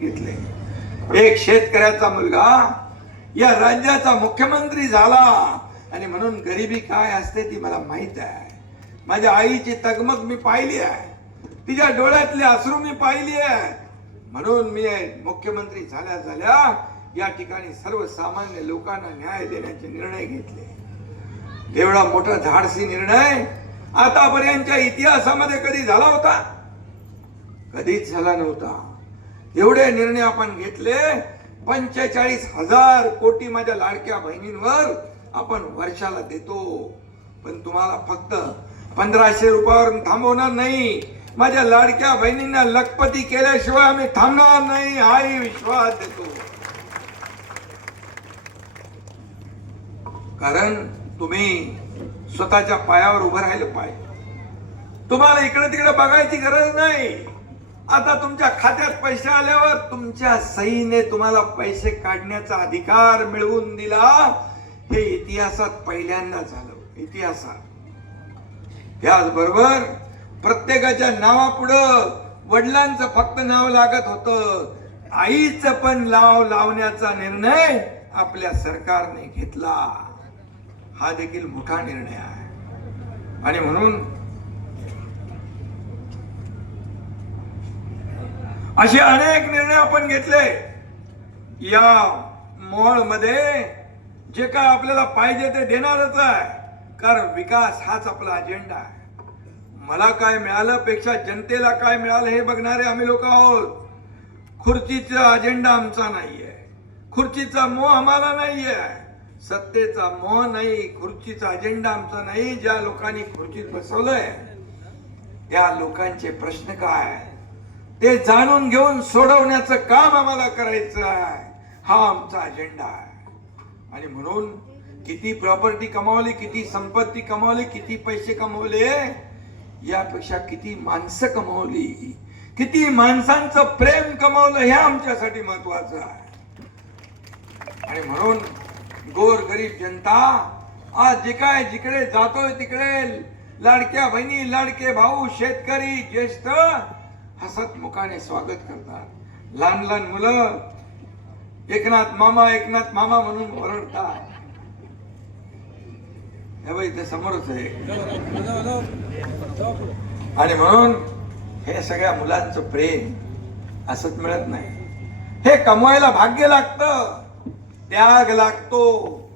घेतले. एक शेतकऱ्याचा मुलगा या राज्याचा मुख्यमंत्री झाला. आणि म्हणून गरिबी काय असते ती मला माहीत आहे. माझ्या आईची तगमग मी पाहिली आहे. तिच्या डोळ्यातले अश्रू मी पाहिली आहे म्हणून मी मुख्यमंत्री झाल्या झाल्या या ठिकाणी सर्वसामान्य लोकांना न्याय देण्याचे निर्णय घेतले. एवढा मोठा धाडसी निर्णय आतापर्यंतच्या इतिहासामध्ये कधी झाला होता? कधीच झाला नव्हता. एवढे निर्णय आपण घेतले पंचेचाळीस हजार कोटी माझ्या लाडक्या बहिणींवर आपण वर्षाला देतो. पण तुम्हाला फक्त पंधराशे रुपयावर थांबवणार नाही. माझ्या लाडक्या बहिणींना लखपती केल्याशिवाय आम्ही थांबणार नाही. हाही विश्वास देतो. कारण तुम्ही स्वतःच्या पायावर उभं राहिलं पाहिजे. तुम्हाला इकडे तिकडे बघायची गरज नाही. आता तुमच्या खात्यात पैसे आल्यावर तुमच्या सहीने तुम्हाला पैसे काढण्याचा अधिकार मिळवून दिला. हे इतिहासात पहिल्यांदा झालं. इतिहासात. त्याचबरोबर प्रत्येकाच्या नावापुढं वडिलांचं फक्त नाव लागत होत. आईचं पण नाव लावण्याचा निर्णय आपल्या सरकारने घेतला. हा देखील मोठा निर्णय आहे. आणि म्हणून असे अनेक निर्णय आपण घेतले. या मॉलमध्ये जे काय आपल्याला पाहिजे ते देणारच आहे. कारण विकास हाच आपला अजेंडा आहे. मला काय मिळालं पेक्षा जनतेला काय मिळालं हे बघणारे आम्ही लोक आहोत. खुर्चीचा अजेंडा आमचा नाहीये. खुर्चीचा मोह आम्हाला नाहीये. सत्तेचा मोह नाही खुर्चीचा अजेंडा आमचा नाही. ज्या लोकांनी खुर्चीत बसवलंय त्या लोकांचे प्रश्न काय? ते जाणून घेऊन सोडवण्याचं काम आम्हाला करायचं आहे. हा आमचा अजेंडा आहे. आणि म्हणून किती प्रॉपर्टी कमावली किती संपत्ती कमावली किती पैसे कमवले यापेक्षा किती माणसं कमावली किती माणसांचं प्रेम कमावलं हे आमच्यासाठी महत्वाचं आहे. आणि म्हणून गोर गरीब जनता आज जे काय जिकडे जातोय तिकडे लाडक्या बहिणी लाडके भाऊ शेतकरी ज्येष्ठ हसत मुखाने स्वागत करतात. लहान लहान मुलं एकनाथ मामा एकनाथ मामा म्हणून ओरडतात. हे बाई ते समोरच आहे. आणि म्हणून हे सगळ्या मुलांचं प्रेम असंच मिळत नाही. हे कमवायला भाग्य लागतं. त्याग लागतो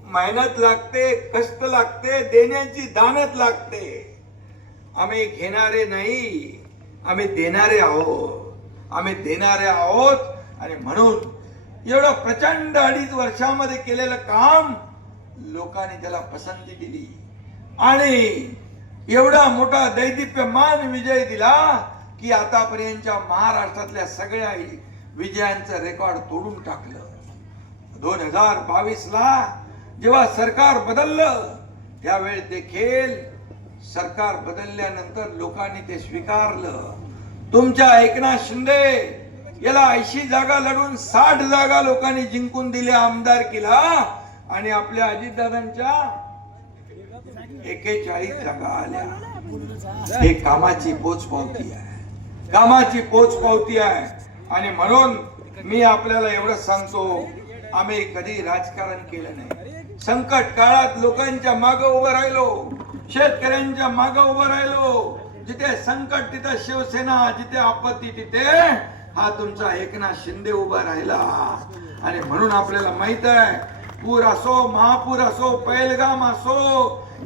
मेहनत लागते कष्ट लागते देण्याची दानत लागते. आम्ही घेणारे नाही. आम्ही देणारे आहोत. आम्ही देणारे आहोत. आणि म्हणून एवढं प्रचंड अडीच वर्षामध्ये केलेलं काम लोकांनी त्याला पसंती दिली. आणि एवढा मोठा दैदिप्यमान विजय दिला की आतापर्यंतच्या महाराष्ट्रातल्या सगळ्या विजयांचं रेकॉर्ड तोडून टाकलं. दोन हजार बावीस ला जेव्हा सरकार बदललं त्यावेळी देखील सरकार बदलल्यानंतर लोकांनी ते स्वीकारलं. तुमच्या एकनाथ शिंदे याला ऐंशी जागा लढून साठ जागा लोकांनी जिंकून दिल्या आमदारकीला आणि आपल्या अजितदादांच्या एकेचाळीस जागा आल्या. हे कामाची पोच पावती आहे. कामाची पोच पावती आहे. आणि म्हणून मी आपल्याला एवढं सांगतो आम्ही कधी राजकारण केलं नाही. संकट काळात लोकांच्या मागं उभं राहिलो. शेतकऱ्यांच्या माग उभं राहिलो. जिथे संकट तिथे शिवसेना जिथे आपत्ती तिथे हा तुमचा एकनाथ शिंदे उभा राहिला. आणि म्हणून आपल्याला माहीत आहे पूर असो महापूर असो पैलगाम असो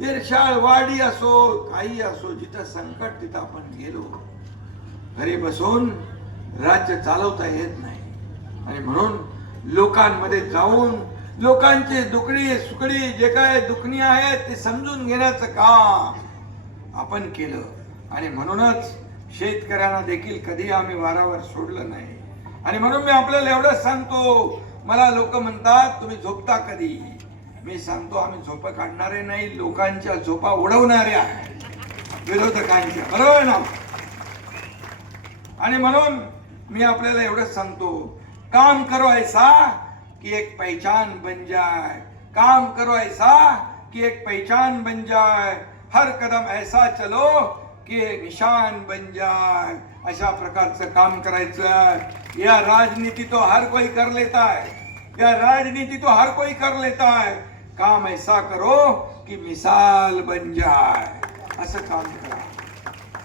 इर्शाळ वाडी असो काही असो जिथं संकट तिथं आपण गेलो. घरी बसून राज्य चालवता येत नाही. आणि म्हणून लोकांमध्ये जाऊन लोकांची दुखडी सुकडी जे काय दुखणी आहेत ते समजून घेण्याचं काम आपण केलं. आणि म्हणूनच शेतकऱ्यांना देखील कधी आम्ही वारावर सोडलं नाही. आणि म्हणून मी आपल्याला एवढंच सांगतो मला लोक म्हणतात तुम्ही झोपता कधी? मी सांगतो आम्ही झोप काढणारे नाही लोकांच्या झोपा उडवणारे आहे विरोधकांच्या बरोबर ना? आणि म्हणून मी आपल्याला एवढंच सांगतो काम करो ऐसा कि एक पहचान बन जाए। काम करो ऐसा कि एक पहचान बन जाए। हर कदम ऐसा चलो कि एक निशान बन जाए। अशा प्रकारचं काम करायचं या राजनीति तो हर कोई कर लेता है। या राजनीति तो हर कोई कर लेता है। काम ऐसा करो कि मिसाल बन जाए। असं काम करा।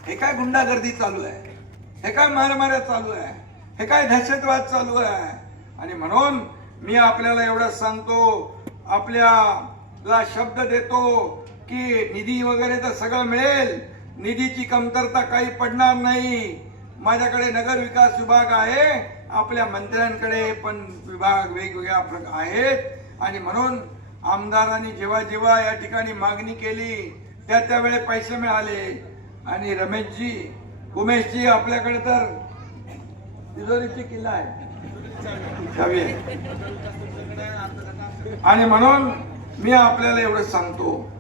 हे काय गुंडागर्दी चालू आहे? हे काय मारामाऱ्या चालू आहे? हे काय दहशतवाद चालू आहे? आणि म्हणून मी आपल्याला एवढं सांगतो आपल्याला शब्द देतो की निधी वगैरे तर सगळं मिळेल निधीची कमतरता काही पडणार नाही. माझ्याकडे नगर विकास विभाग आहे आपल्या मंत्र्यांकडे पण विभाग वेगवेगळ्या प्रक- आहेत. आणि म्हणून आमदारांनी जेव्हा जेव्हा या ठिकाणी मागणी केली त्या त्यावेळे पैसे मिळाले. आणि रमेशजी उमेशजी आपल्याकडे तर तिजोरीची किल्ला आहे. आणि म्हणून मी आपल्याला एवढं सांगतो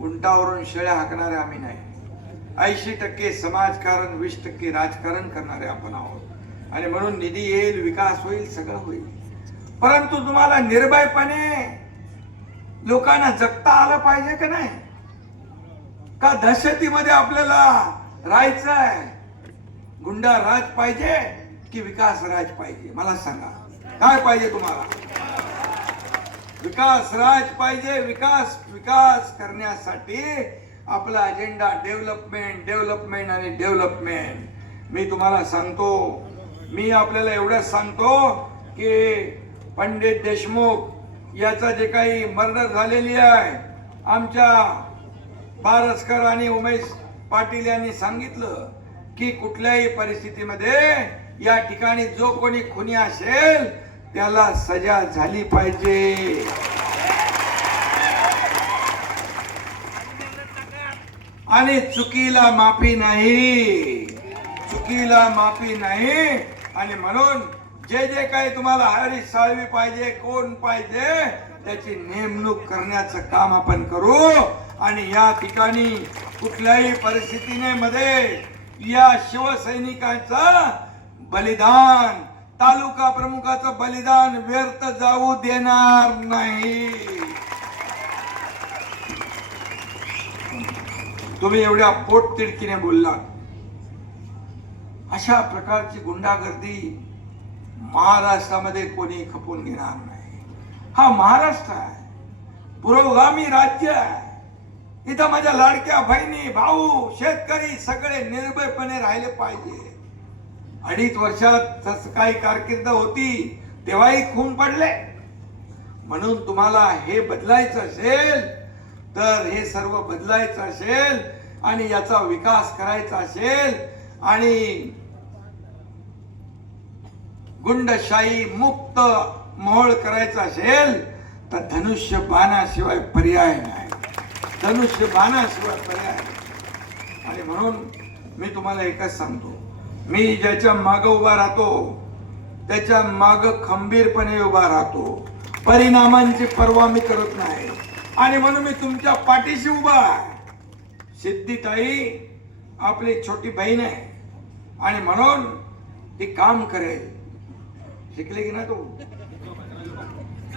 उंटावरून शेळ्या हाकणारे आम्ही नाही. ऐंशी टक्के समाजकारण वीस टक्के राजकारण करणारे आपण आहोत. आणि म्हणून निधी येईल विकास होईल सगळं होईल. परंतु तुम्हाला निर्भयपणे लोकांना जगता आलं पाहिजे का नाही? का दहशतीमध्ये आपल्याला राहायचं आहे गुंडा राज पाहिजे? की विकास राज पाहिजे मला सांगा. काय पाहिजे तुम्हाला? विकास राज पाहिजे विकास विकास करण्यासाठी आपला अजेंडा डेव्हलपमेंट डेव्हलपमेंट आणि डेव्हलपमेंट मी तुम्हाला सांगतो मी आपल्याला एवढंच सांगतो की पंडित देशमुख याचा जे काही मर्डर झालेली आहे आमच्या बारसकर आणि उमेश पाटील यांनी सांगितलं की कुठल्याही परिस्थितीमध्ये या ठिकाणी जो कोणी खुनी असेल त्याला सजा झाली पाहिजे. आणि चुकीला माफी नाही. चुकीला माफी नाही. आणि म्हणून जे जे काही तुम्हाला हरी साळवी पाहिजे कोण पाहिजे त्याची नेमणूक करण्याचं काम आपण करू. आणि या ठिकाणी कुठल्याही परिस्थितीने मध्ये या शिवसैनिकांचा बलिदान. तालुका प्रमुखाचं बलिदान व्यर्थ जाऊ देणार नाही. तुम्ही एवढ्या पोटतिडकीने बोललात. अशा प्रकारची गुंडागर्दी महाराष्ट्रामध्ये कोणी खपून घेणार नाही. हा महाराष्ट्र आहे. पुरोगामी राज्य आहे. इथं माझ्या लाडक्या बहिणी भाऊ शेतकरी सगळे निर्भयपणे राहिले पाहिजे. अडीच वर्षात तसं काही कारकीर्द होती तेव्हाही खून पडले. म्हणून तुम्हाला हे बदलायचं असेल तर हे सर्व बदलायचं असेल आणि याचा विकास करायचा असेल आणि गुंडशाही मुक्त मोहळ करायचा असेल तर धनुष्य बाणाशिवाय पर्याय नाही. धनुष्य बाणाशिवाय पर्याय आणि म्हणून मी तुम्हाला एकच सांगतो मी ज्याच्या माग उभा राहतो त्याच्या माग खंबीरपणे उभा राहतो. परिणामांची पर्वा मी करत नाही. आणि म्हणून मी तुमच्या पाठीशी उभा आहे. सिद्धिताई आपली छोटी बहीण आहे. आणि म्हणून ती काम करेल. शिकले की ना तू?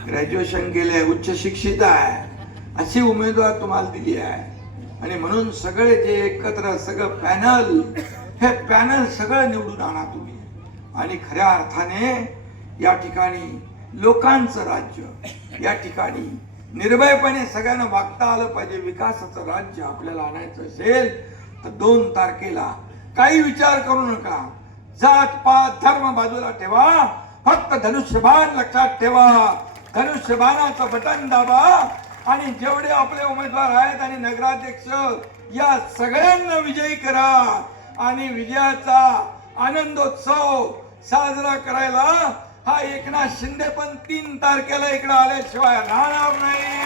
ग्रॅज्युएशन केले उच्च शिक्षित आहे. अशी उमेदवार तुम्हाला दिली आहे. आणि म्हणून सगळे जे एकत्र सगळं पॅनल हे पॅनल सगळं निवडून आणा तुम्ही. आणि खऱ्या अर्थाने या ठिकाणी लोकांचं राज्य या ठिकाणी निर्भयपणे सगळ्यांना वागता आलं पाहिजे विकासाचं राज्य आपल्याला आणायचं असेल तर दोन तारखेला काही विचार करू नका. जात पात धर्म बाजूला ठेवा. फक्त धनुष्यबाण लक्षात ठेवा. धनुष्यबाणाचं बटन दाबा. आणि जेवढे आपले उमेदवार आहेत आणि नगराध्यक्ष या सगळ्यांना विजयी करा. आणि विजयाचा आनंदोत्सव साजरा करायला हा एकनाथ शिंदे पण तीन तारखेला इकडे आल्याशिवाय राहणार नाही.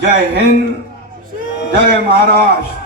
जय हिंद जय महाराष्ट्र.